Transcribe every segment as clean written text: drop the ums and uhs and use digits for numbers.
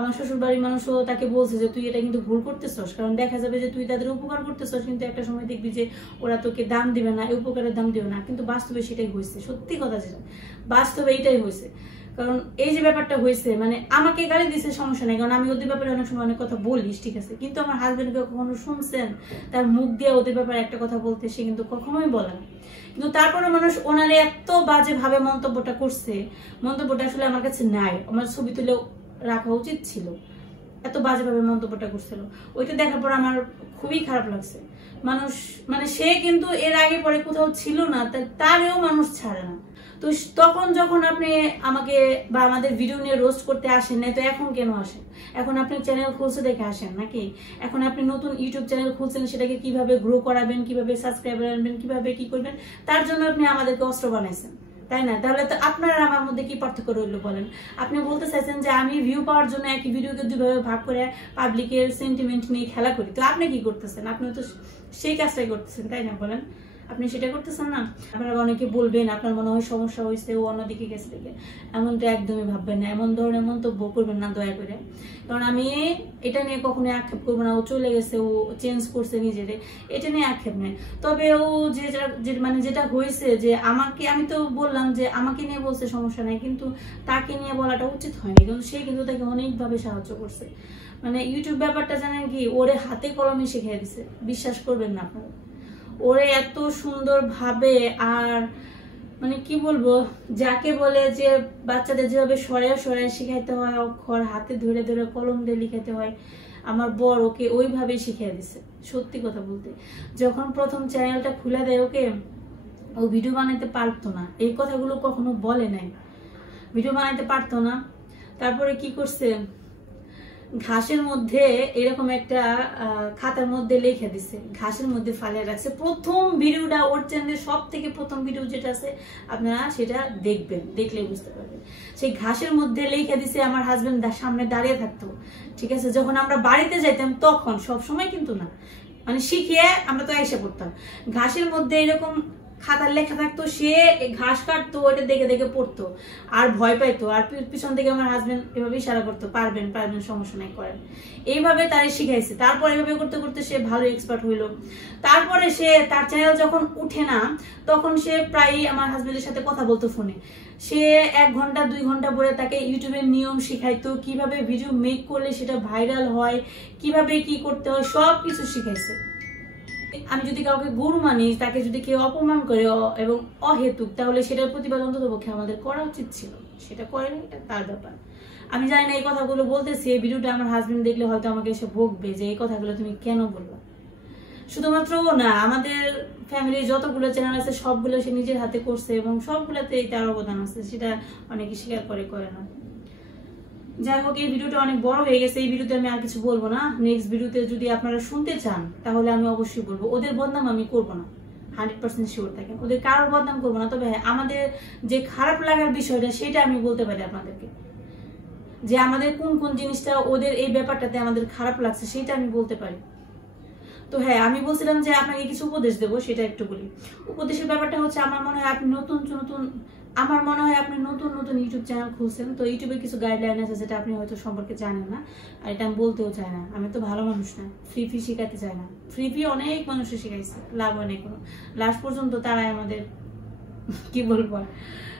আমার শ্বশুর বাড়ির মানুষও তাকে বলছে যে তুই এটা কিন্তু ভুল করতেছস, কারণ দেখা যাবে যে তুই তাদের উপকার করতেছস, কিন্তু একটা সময় দেখবি যে ওরা তোকে দাম দিবে না, এই উপকারের দাম দিবে না। কিন্তু বাস্তবে সেটাই হয়েছে, সত্যি কথা যেটা বাস্তবে এইটাই হয়েছে। কারণ এই যে ব্যাপারটা হয়েছে, মানে আমাকে গালি দিছে সমস্যা নেই, কারণ আমি ওদের ব্যাপারে অনেক সময় অনেক কথা বলিস, ঠিক আছে, কিন্তু আমার হাজবেন্ডকে কখনো শুনছেন তার মুখ দিয়ে ওদের ব্যাপারে একটা কথা বলতে? সে কিন্তু কখনোই বলে না। কিন্তু তারপরে মানুষ ওনারে এত বাজে ভাবে মন্তব্যটা করছে, মন্তব্যটা আসলে আমার কাছে নাই, আমার ছবি তুলে রাখা উচিত ছিল। এত বাজেভাবে মন্তব্যটা করছিল, ওইটা দেখার পর আমার খুবই খারাপ লাগছে। মানুষ মানে সে কিন্তু এর আগে পরে কোথাও ছিল না, তারেও মানুষ ছাড়ে না। তো তখন যখন আপনি আমাকে বা আমাদের ভিডিও নিয়ে রোস্ট করতে আসেন না, তো এখন কেন আসেন? এখন আপনি চ্যানেল খুলছে দেখে আসেন নাকি? এখন আপনি নতুন ইউটিউব চ্যানেল খুলছেন, সেটাকে কিভাবে গ্রো করাবেন, কিভাবে সাবস্ক্রাইবার আনবেন, কিভাবে কি করবেন, তার জন্য আপনি আমাদেরকে অস্ত্র বানাইছেন, তাই না? তাহলে তো আপনার আর আমার মধ্যে কি পার্থক্য রইল বলেন? আপনি বলতে চাইছেন যে আমি ভিউ পাওয়ার জন্য একই ভিডিওকে দুইভাবে ভাগ করে পাবলিকের সেন্টিমেন্ট নিয়ে খেলা করি। তো আপনি কি করতেছেন? আপনি তো সেই কাজটাই করতেছেন, তাই না? বলেন, আপনি সেটা করতেছেন না। আপনারা অনেকে বলবেন আপনার মনে হয় সমস্যা হয়েছে, ও অন্যদিকে গেছে দেখে। এমনটা একদমই ভাববেন না, এমন ধরনের মন্তব্য করবেন না দয়া করে। কারণ আমি এটা নিয়ে কখনোই আক্ষেপ করবো না। ও চলে গেছে, ও চেঞ্জ করছে নিজেরে, এটা নিয়ে আক্ষেপ নেই। তবে ও মানে যেটা হয়েছে যে আমাকে, আমি তো বললাম যে আমাকে নিয়ে বলছে সমস্যা নাই, কিন্তু তাকে নিয়ে বলাটা উচিত হয়নি, কারণ সে কিন্তু তাকে অনেকভাবে সাহায্য করছে। মানে ইউটিউব ব্যাপারটা জানেন কি, ওরে হাতে কলমে শিখিয়ে দিছে, বিশ্বাস করবেন না আপনারা। ওরে এত সুন্দর ভাবে, আর মানে কি বলবো, যাকে বলে যে বাচ্চাদের যেভাবে সরে সরে শিখাইতে হয়, অক্ষর হাতে ধরে ধরে কলম দিয়ে লিখাতে হয়, আমার বর ওকে ওইভাবে শিখিয়ে দিছে। সত্যি কথা বলতে, যখন প্রথম চ্যানেলটা খুলে দেয় ওকে, ও ভিডিও বানাইতে পারতো না, এই কথাগুলো কখনো বলে নাই, ভিডিও বানাইতে পারতো না। তারপরে কি করছে, ঘাসের মধ্যে এরকম একটা খাতার মধ্যে লিখে দিছে, ঘাসের মধ্যে ফালিয়ে রাখছে। প্রথম ভিডিওটা ওর চ্যানেলের সব থেকে প্রথম ভিডিও যেটা আছে, আপনারা সেটা দেখবেন, দেখলে বুঝতে পারবেন। সেই ঘাসের মধ্যে লিখে দিছে, আমার হাজবেন্ড সামনে দাঁড়িয়ে থাকতো, ঠিক আছে, যখন আমরা বাড়িতে যাইতাম তখন, সব সময় কিন্তু না, মানে শিখিয়ে আমরা তো এসে পড়তাম। ঘাসের মধ্যে এরকম খাতার লেখা থাকতো, সে ঘাস কাটতো, ওটা দেখে দেখে পড়তো আর ভয় পাইতো, আর পিছন থেকে আমার হাজবেন্ড এভাবে ইশারা করতো, পারবেন পারবেন, সমস্যা নাই, করেন। এইভাবে তারে শিখাইছে। তারপর এইভাবে করতে করতে সে ভালো এক্সপার্ট হইলো। তারপরে সে তার চ্যানেল যখন উঠে না, তখন সে প্রায় আমার হাজবেন্ডের সাথে কথা বলতো ফোনে। সে 1 ঘন্টা 2 ঘন্টা পরে তাকে ইউটিউবের নিয়ম শিখাইতো, কিভাবে ভিডিও মেক করলে সেটা ভাইরাল হয়, কিভাবে কি করতে হয়, সবকিছু শিখাইছে। আমি যদি কাউকে গরু মানি, তাকে যদি কেউ অপমান করে এবং অহেতুক, তাহলে সেটার প্রতিবাদ অন্ততপক্ষে আমাদের করা উচিত ছিল, সেটা করেনি, এটা তার ব্যাপার। আমি জানি না এই কথাগুলো বলতেছি, এই ভিডিওটা আমার হাজবেন্ড দেখলে হয়তো আমাকে এসে বকবে যে এই কথাগুলো তুমি কেন বলবা। শুধুমাত্র ও না, আমাদের ফ্যামিলির যতগুলো চ্যানেল আছে সবগুলো সে নিজের হাতে করছে, এবং সবগুলোতে তার অবদান আছে, সেটা অনেকে স্বীকার করে না। যাই হোক, এই ভিডিওটা অনেক বড় হয়ে গেছে, এই ভিডিওতে আমি আর কিছু বলবো না। নেক্সট ভিডিওতে যদি আপনারা শুনতে চান তাহলে আমি অবশ্যই বলবো। ওদের বদনাম আমি করবো না, 100% শিওর থাকেন, ওদের কারোর বদনাম করবো না। তবে আমাদের যে খারাপ লাগার বিষয়টা, সেটা আমি বলতে পারি আপনাদেরকে, যে আমাদের কোন কোন জিনিসটা ওদের এই ব্যাপারটাতে আমাদের খারাপ লাগছে, সেটা আমি বলতে পারি। তো হ্যাঁ, আমি বলছিলাম যে আপনাকে কিছু উপদেশ দেবো, সেটা একটু বলি। উপদেশের ব্যাপারটা হচ্ছে, আমার মনে হয় আপনি নতুন নতুন ইউটিউব চ্যানেল খুলছেন, তো ইউটিউবের কিছু গাইডলাইন আছে যেটা আপনি হয়তো সম্পর্কে জানেন না, আর এটা আমি বলতেও চাই না। আমি তো ভালো মানুষ না, ফ্রি শিখাতে চাই না। ফ্রি অনেক মানুষে শিখাইছে, লাভ হয় না কোনো, লাস্ট পর্যন্ত তারাই আমাদের কি বলবো।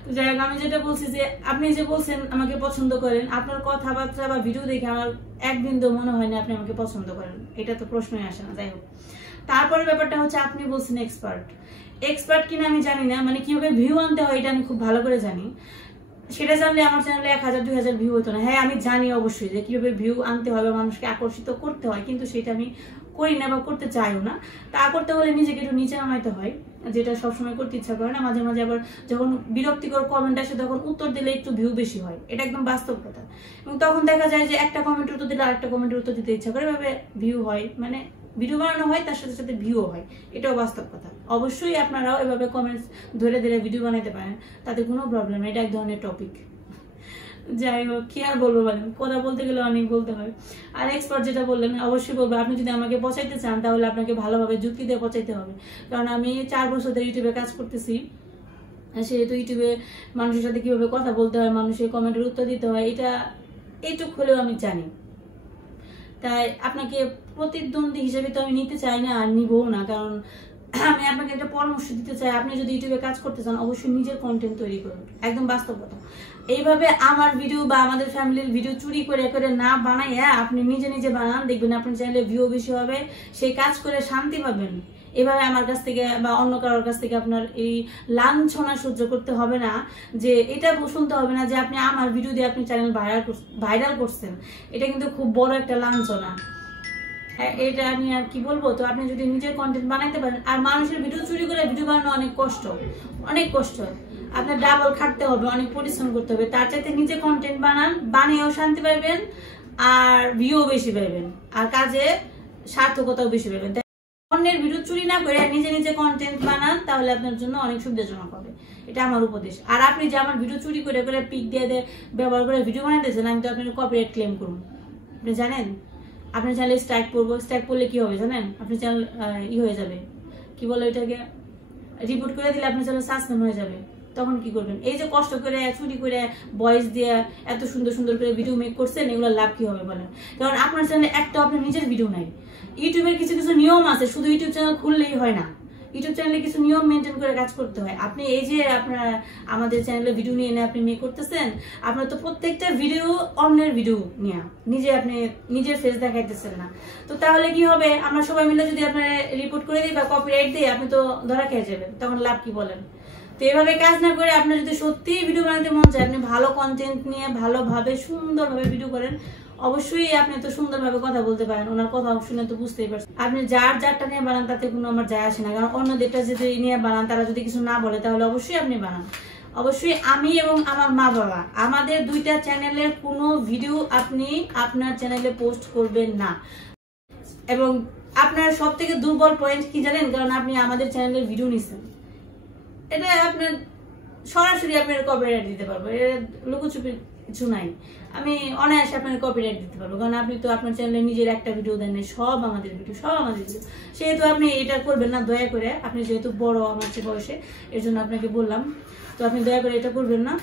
তো যাই হোক, আমি যেটা বলছি যে আপনি যে বলছেন আমাকে পছন্দ করেন, আপনার কথাবার্তা বা ভিডিও দেখে আমার একদিন তো মনে হয় না আপনি আমাকে পছন্দ করেন, এটা তো প্রশ্নই আসে না। যাই হোক, তারপরে ব্যাপারটা হচ্ছে, আপনি বলছেন এক্সপার্ট কিনা আমি জানি না, মানে কিভাবে ভিউ আনতে হয় এটা আমি খুব ভালো করে জানি। সেটা জানলে আমার চ্যানেলে 1000-2000 ভিউ হতো না। হ্যাঁ, আমি জানি অবশ্যই যে কিভাবে ভিউ আনতে হবে, মানুষকে আকর্ষিত করতে হয়, কিন্তু সেটা আমি করি না বা করতে চাইও না। তা করতে হলে নিজেকে একটু নিচে নামাইতে হয়, যেটা সবসময় করতে ইচ্ছা করে না। মাঝে মাঝে আবার যখন বিরক্তিকর কমেন্ট আসে, তখন উত্তর দিলে একটু ভিউ বেশি হয়, এটা একদম বাস্তব কথা। এবং তখন দেখা যায় যে একটা কমেন্টের উত্তর দিলে আরেকটা কমেন্টের উত্তর দিতে ইচ্ছা করে, এভাবে ভিউ হয়, মানে ভিডিও বানানো হয়, তার সাথে সাথে ভিউও হয়, এটাও বাস্তব কথা। অবশ্যই আপনারাও এভাবে কমেন্টস ধরে ধরে ভিডিও বানাতে পারেন, তাতে কোনো প্রবলেম নেই, এটা এক ধরনের টপিক। যাই হোক, কি আর বলবো, বলেন, কথা বলতে গেলে অনেক বলতে হয়। আর এক্সপার্ট যেটা বললেন, অবশ্যই বলবো, আপনি যদি আমাকে পচাইতে চান তাহলে আপনাকে ভালোভাবে যুক্তি দিয়ে পচাইতে হবে। কারণ আমি 4 বছর ধরে ইউটিউবে কাজ করতেছি, সেহেতু ইউটিউবে মানুষের সাথে কিভাবে কথা বলতে হয়, মানুষের কমেন্টের উত্তর দিতে হয়, এটা এইটুক হলেও আমি জানি। তাই আপনাকে প্রতিদ্বন্দ্বী হিসেবে তো আমি নিতে চাই না, আর নিবও না। কারণ আমি আপনাকে একটা পরামর্শ দিতে চাই, আপনি যদি ইউটিউবে কাজ করতে চান অবশ্যই নিজের কন্টেন্ট তৈরি করুন, একদম বাস্তব কথা। এইভাবে আমার ভিডিও বা আমাদের ফ্যামিলির ভিডিও চুরি করে করে না বানাইয়া আপনি নিজে নিজে বানান, দেখবেন আপনার চ্যানেলে ভিউ বেশি হবে, সেই কাজ করে শান্তি পাবেন। এভাবে আমার কাছ থেকে বা অন্য কারোর কাছ থেকে আপনার এই লাঞ্ছনা সহ্য করতে হবে না, যে এটা শুনতে হবে না যে আপনি আমার ভিডিও দিয়ে আপনি চ্যানেল ভাইরাল করছেন। এটা কিন্তু খুব বড় একটা লাঞ্ছনা। এটা আমি আর কি বলবো। তো আপনি যদি নিজের কন্টেন্ট বানাইতে পারেন, আর মানুষের ভিডিও চুরি করে ভিডিও বানানো অনেক কষ্ট, অনেক কষ্ট। আপনার ডাবল খাটতে হবে, অনেক পরিশ্রম করতে হবে। তার চাইতে নিজে কন্টেন্ট বানান, বানিয়েও শান্তি পাইবেন, আর ভিউ বেশি পাইবেন, আর কাজে সার্থকতাও বেশি পাইবেন। অন্যের ভিডিও চুরি না করে নিজে নিজে কন্টেন্ট বানান, তাহলে আপনার জন্য অনেক সুবিধাজনক হবে। এটা আমার উপদেশ। আর আপনি যে আমার ভিডিও চুরি করে করে পিক দিয়ে ব্যবহার করে ভিডিও বানাইতেছেন, আমি তো আপনার কপিরাইট ক্লেম করবো। আপনি জানেন আপনার চ্যানেলে স্ট্রাইক পড়বো। স্ট্রাইক পড়লে কি হবে জানেন? আপনার চ্যানেল হয়ে যাবে, কি বলে ওইটাকে, রিপোর্ট করে দিলে আপনার চ্যানেল সাসপেন্ড হয়ে যাবে। তখন কি করবেন? এই যে কষ্ট করে চুরি করে ভয়েস দিয়ে এত সুন্দর সুন্দর করে ভিডিও মেক করছেন, এগুলো লাভ কি হবে বলেন? কারণ আপনার চ্যানেলে একটা আপনার নিজের ভিডিও নাই। ইউটিউবের কিছু কিছু নিয়ম আছে, শুধু ইউটিউব চ্যানেল খুললেই হয় না, ইউটিউব চ্যানেলে কিছু নিয়ম মেনটেন করে কাজ করতে হয়। আপনি এই যে আপনার আমাদের চ্যানেলে ভিডিও নিয়ে এনে আপনি মেক করতেছেন, আপনার তো প্রত্যেকটা ভিডিও অন্যের ভিডিও নিয়ে নিজে আপনি নিজের ফেস দেখাইতেছেন না। তো তাহলে কি হবে? আমরা সবাই মিলে যদি আপনার রিপোর্ট করে দিই বা কপিরাইট দিই, আপনি তো ধরা খেয়ে যাবেন, তখন লাভ কি বলেন? তো এভাবে কাজ না করে আপনার যদি সত্যি ভিডিও বানাতে মন চায়, আপনি ভালো কন্টেন্ট নিয়ে ভালোভাবে সুন্দরভাবে ভিডিও করেন, অবশ্যই আপনি তো সুন্দরভাবে কথা বলতে পারেন। ওনার কথা শুনে তো বুঝতেই পারছেন। আপনি যারটা নিয়ে বানান তাতে কোনো আমার যায় আসে না, কারণ অন্যদেরটা যদি নিয়ে বানান, তারা যদি কিছু না বলে, তাহলে অবশ্যই আপনি বানান। অবশ্যই আমি এবং আমার মা বাবা, আমাদের দুইটা চ্যানেলের কোনো ভিডিও আপনি আপনার চ্যানেলে পোস্ট করবেন না। এবং আপনার সব থেকে দুর্বল পয়েন্ট কি জানেন? কারণ আপনি আমাদের চ্যানেলের ভিডিও নিছেন, এটা আপনার সরাসরি আপনার কপিরাইট দিতে পারবো, লুকোচুপি কিছু নাই। আমি অনায়াসে আপনার কপিরাইট দিতে পারবো, কারণ আপনি তো আপনার চ্যানেলে নিজের একটা ভিডিও দেন, সব আমাদের ভিডিও, সব আমাদের ভিডিও। সেহেতু আপনি এটা করবেন না, দয়া করে। আপনি যেহেতু বড় আমার চেয়ে বয়সে, এর জন্য আপনাকে বললাম, তো আপনি দয়া করে এটা করবেন না।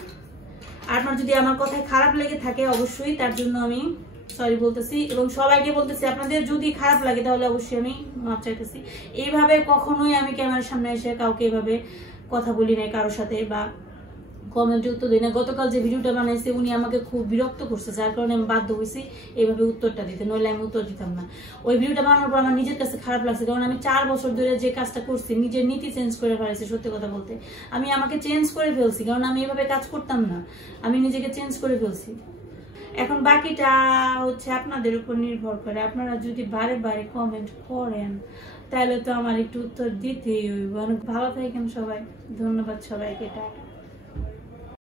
আর আপনার যদি আমার কথায় খারাপ লেগে থাকে, অবশ্যই তার জন্য আমি সরি বলতেছি, এবং সবাইকে বলতেছি, আপনাদের যদি খারাপ লাগে তাহলে অবশ্যই আমি মাপ চাইতেছি। এইভাবে কখনোই আমি ক্যামেরার সামনে এসে কাউকে এইভাবে কথা বলি নাই কারোর সাথে, বা কমেন্টে উত্তর দিই না। গতকাল যে ভিডিওটা বানাইছে, উনি আমাকে খুব বিরক্ত করছে, যার কারণে আমি বাধ্য হয়েছি এইভাবে উত্তরটা দিতে, নইলে আমি উত্তর দিতাম না। ওই ভিডিওটা বানানোর পর আমার নিজের কাছে খারাপ লাগছে, কারণ আমি 4 বছর ধরে যে কাজটা করছি, নিজের নীতি চেঞ্জ করে ফেলেছি। সত্যি কথা বলতে আমি আমাকে চেঞ্জ করে ফেলছি, কারণ আমি এভাবে কাজ করতাম না, আমি নিজেকে চেঞ্জ করে ফেলছি। এখন বাকিটা হচ্ছে আপনাদের উপর নির্ভর করে। আপনারা যদি বারে বারে কমেন্ট করেন, তাহলে তো আমার একটু উত্তর দিতেই হইব। অনেক ভালো থাকেন সবাই, ধন্যবাদ সবাইকে। টাটা।